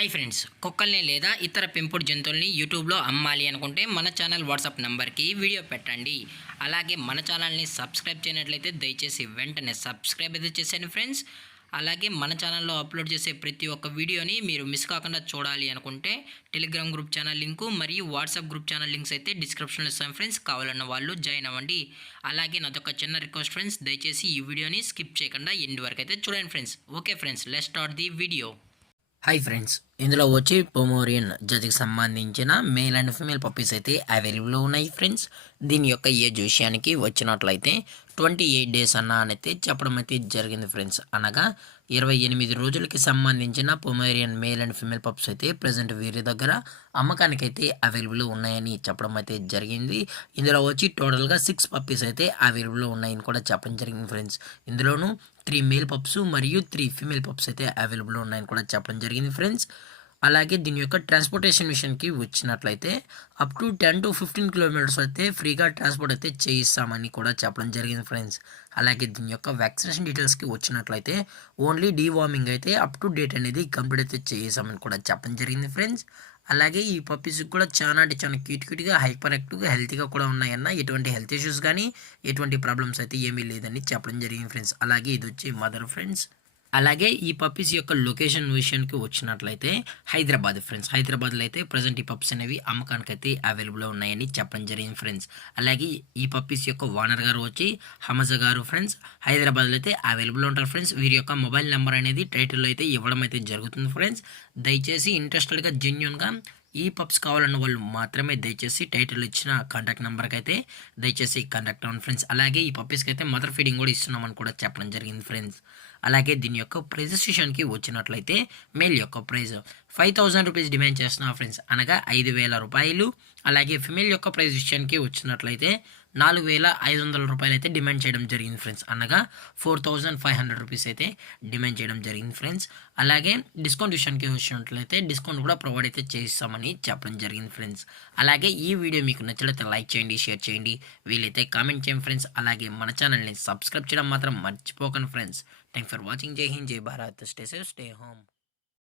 Hi friends, కుక్కల్ని లేదా ఇతర పెంపుడు జంతువుల్ని యూట్యూబ్లో అమ్మాలి అనుకుంటే మన ఛానల్ వాట్సాప్ నెంబర్కి వీడియో పెట్టండి. అలాగే మన ఛానల్ని సబ్స్క్రైబ్ చేయనట్లయితే దయచేసి వెంటనే సబ్స్క్రైబ్ అయితే చేసేయండి ఫ్రెండ్స్. అలాగే మన ఛానల్లో అప్లోడ్ చేసే ప్రతి ఒక్క వీడియోని మీరు మిస్ కాకుండా చూడాలి అనుకుంటే టెలిగ్రామ్ గ్రూప్ ఛానల్ లింకు మరియు వాట్సాప్ గ్రూప్ ఛానల్ లింక్స్ అయితే డిస్క్రిప్షన్లో ఇస్తాను ఫ్రెండ్స్. కావాలన్న వాళ్ళు జాయిన్ అవ్వండి. అలాగే నాదొక చిన్న రిక్వెస్ట్ ఫ్రెండ్స్, దయచేసి ఈ వీడియోని స్కిప్ చేయకుండా ఎండ్ వరకు అయితే చూడండి friends. Okay friends, let's start the video. Hi friends, ఇందులో వచ్చి పొమోరియన్ జాతికి సంబంధించిన మేల్ అండ్ ఫీమేల్ పప్పీస్ అయితే అవైలబుల్లో ఉన్నాయి ఫ్రెండ్స్. దీని యొక్క ఏజ్ విషయానికి వచ్చినట్లయితే 28 డేస్ అయితే చెప్పడం అయితే జరిగింది ఫ్రెండ్స్. అనగా 28 రోజులకి సంబంధించిన Pomeranian male and female pups అయితే ప్రజెంట్ వీరి దగ్గర అమ్మకానికి అయితే అవైలబుల్ ఉన్నాయని చెప్పడం అయితే జరిగింది. ఇందులో వచ్చి టోటల్గా 6 పప్పీస్ అయితే అవైలబుల్లో ఉన్నాయని కూడా చెప్పడం జరిగింది ఫ్రెండ్స్. ఇందులోనూ 3 మేల్ పప్స్ మరియు 3 ఫీమేల్ పప్స్ అయితే అవైలబుల్ ఉన్నాయని కూడా చెప్పడం జరిగింది ఫ్రెండ్స్. అలాగే దీని యొక్క ట్రాన్స్పోర్టేషన్ విషయానికి వచ్చినట్లయితే అప్ టు 10 to 15 కిలోమీటర్స్ అయితే ఫ్రీగా ట్రాన్స్పోర్ట్ అయితే చేయిస్తామని కూడా చెప్పడం జరిగింది ఫ్రెండ్స్. అలాగే దీని యొక్క వ్యాక్సినేషన్ డీటెయిల్స్కి వచ్చినట్లయితే ఓన్లీ డీవార్మింగ్ అయితే అప్ టు డేట్ అనేది కంప్లీట్ అయితే చేసామని కూడా చెప్పడం జరిగింది ఫ్రెండ్స్. అలాగే ఈ పప్పీస్కి కూడా చాలా క్యూట్గా హైపర్ యాక్టివ్గా హెల్తీగా కూడా ఉన్నాయన్న. ఎటువంటి హెల్త్ ఇష్యూస్ కానీ ఎటువంటి ప్రాబ్లమ్స్ అయితే ఏమీ లేదని చెప్పడం జరిగింది ఫ్రెండ్స్. అలాగే ఇది వచ్చి మదర్ ఫ్రెండ్స్. అలాగే ఈ పప్పీస్ యొక్క లొకేషన్ విషయానికి వచ్చినట్లయితే హైదరాబాద్ ఫ్రెండ్స్. హైదరాబాద్లో అయితే ప్రజెంట్ ఈ పప్పీస్ అనేవి అమ్మకానికి అయితే అవైలబుల్లో ఉన్నాయని చెప్పడం జరిగింది ఫ్రెండ్స్. అలాగే ఈ పప్పీస్ యొక్క ఓనర్ గారు వచ్చి హమజా గారు ఫ్రెండ్స్. హైదరాబాద్లో అయితే అవైలబుల్ ఉంటారు ఫ్రెండ్స్. వీరి యొక్క మొబైల్ నెంబర్ అనేది టైటిల్లో అయితే ఇవ్వడం అయితే జరుగుతుంది ఫ్రెండ్స్. దయచేసి ఇంట్రెస్టెడ్గా జెన్యున్గా ఈ పప్స్ కావాలన్న వాళ్ళు మాత్రమే దయచేసి టైటిల్ ఇచ్చిన కాంటాక్ట్ నెంబర్కి అయితే దయచేసి కాంటాక్ట్ అవ్వండి ఫ్రెండ్స్. అలాగే ఈ పప్పీస్కి అయితే మదర్ ఫీడింగ్ కూడా ఇస్తున్నామని కూడా చెప్పడం జరిగింది ఫ్రెండ్స్. అలాగే దీని యొక్క ప్రైజెస్ విషయానికి వచ్చినట్లయితే మేల్ యొక్క ప్రైజ్ 5000 రూపీస్ డిమాండ్ చేస్తున్నా ఫ్రెండ్స్, అనగా 5000 రూపాయలు. అలాగే ఫిమేల్ యొక్క ప్రైజ్ విషయానికి వచ్చినట్లయితే 4500 రూపాయలు అయితే డిమాండ్ చేయడం జరిగింది ఫ్రెండ్స్, అనగా 4500 రూపీస్ అయితే డిమాండ్ చేయడం జరిగింది ఫ్రెండ్స్. అలాగే డిస్కౌంట్ విషయానికి వచ్చినట్లయితే డిస్కౌంట్ కూడా ప్రొవైడ్ అయితే చేస్తామని చెప్పడం జరిగింది ఫ్రెండ్స్. అలాగే ఈ వీడియో మీకు నచ్చినట్లయితే లైక్ చేయండి, షేర్ చేయండి, వీలైతే కామెంట్ చేయండి ఫ్రెండ్స్. అలాగే మన ఛానల్ని సబ్స్క్రైబ్ చేయడం మాత్రం మర్చిపోకండి ఫ్రెండ్స్. Thanks for watching. జై హింద్, జై Bharat. Stay safe, stay home.